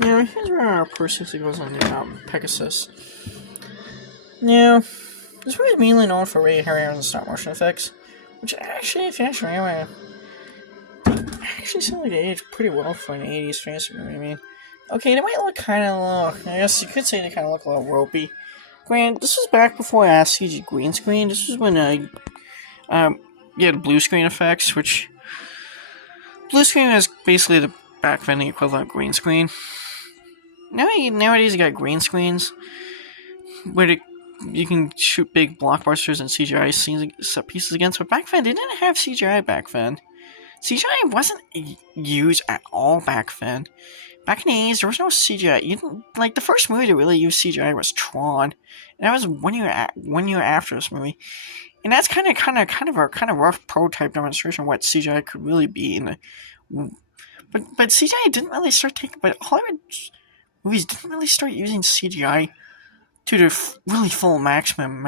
Now, here's where our persistence goes on the Pegasus. Now, this movie is mainly known for Ray Harryhausen's and stop motion effects, which actually, if you actually remember, actually seem like they aged pretty well for an 80s fantasy movie. I mean, okay, they might look kind of I guess you could say they kind of look a little ropey. Granted, this was back before CG green screen. This was when you had blue screen effects, which blue screen is basically the back then the equivalent of green screen. Nowadays you got green screens where you can shoot big blockbusters and CGI scenes set pieces against, but back then they didn't have CGI back then. CGI wasn't used at all back then. Back in the 80s, there was no CGI. You didn't, like, the first movie to really use CGI was Tron, and that was 1 year after this movie. And that's kind of a rough prototype demonstration of what CGI could really be. But CGI didn't really start taking. But Hollywood movies didn't really start using CGI to their really full maximum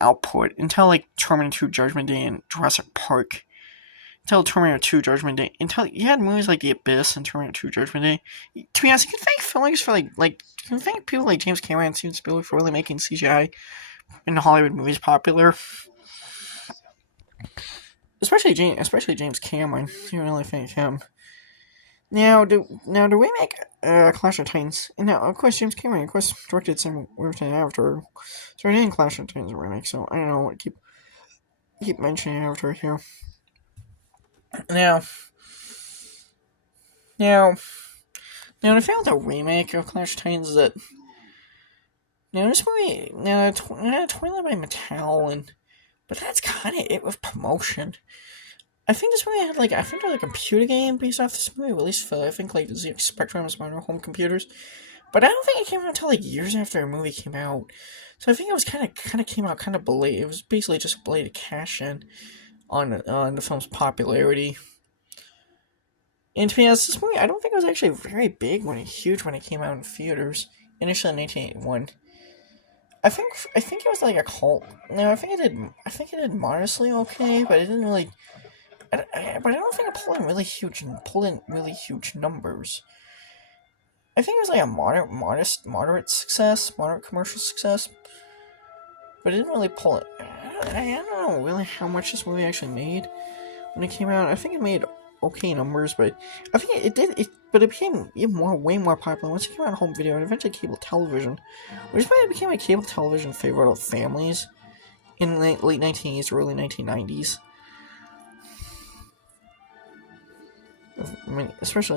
output until like Terminator 2 Judgment Day and Jurassic Park. Until Terminator 2 Judgment Day. Until you had movies like The Abyss and Terminator 2 Judgment Day. To be honest, you can thank filmmakers for you can thank people like James Cameron and Steven Spielberg for really making CGI in Hollywood movies popular. Especially James Cameron. You really thank him. Now the remake Clash of Titans, and now of course James Cameron, of course, directed some weird thing Avatar, so I didn't Clash of Titans remake. So I don't know what keep mentioning Avatar here. Now the thing with the remake of Clash of Titans is that this movie totally by Mattel, but that's kind of it with promotion. I think this movie had there was a computer game based off this movie, at least for I think the ZX Spectrum smart home computers. But I don't think it came out until years after the movie came out. So I think it was kind of came out kind of belated. It was basically just a belated cash in on the film's popularity. And to be honest, this movie I don't think it was actually very big huge when it came out in theaters initially in 1981. I think it was like a cult. No, I think it did modestly okay, but it didn't really. But I don't think it pulled in really huge numbers. I think it was like a moderate commercial success, but it didn't really pull it. I don't know really how much this movie actually made when it came out. I think it made okay numbers, but I think it did. But it became way more popular once it came out on home video and eventually cable television, which became a cable television favorite of families in the late 1980s, early 1990s. I mean, especially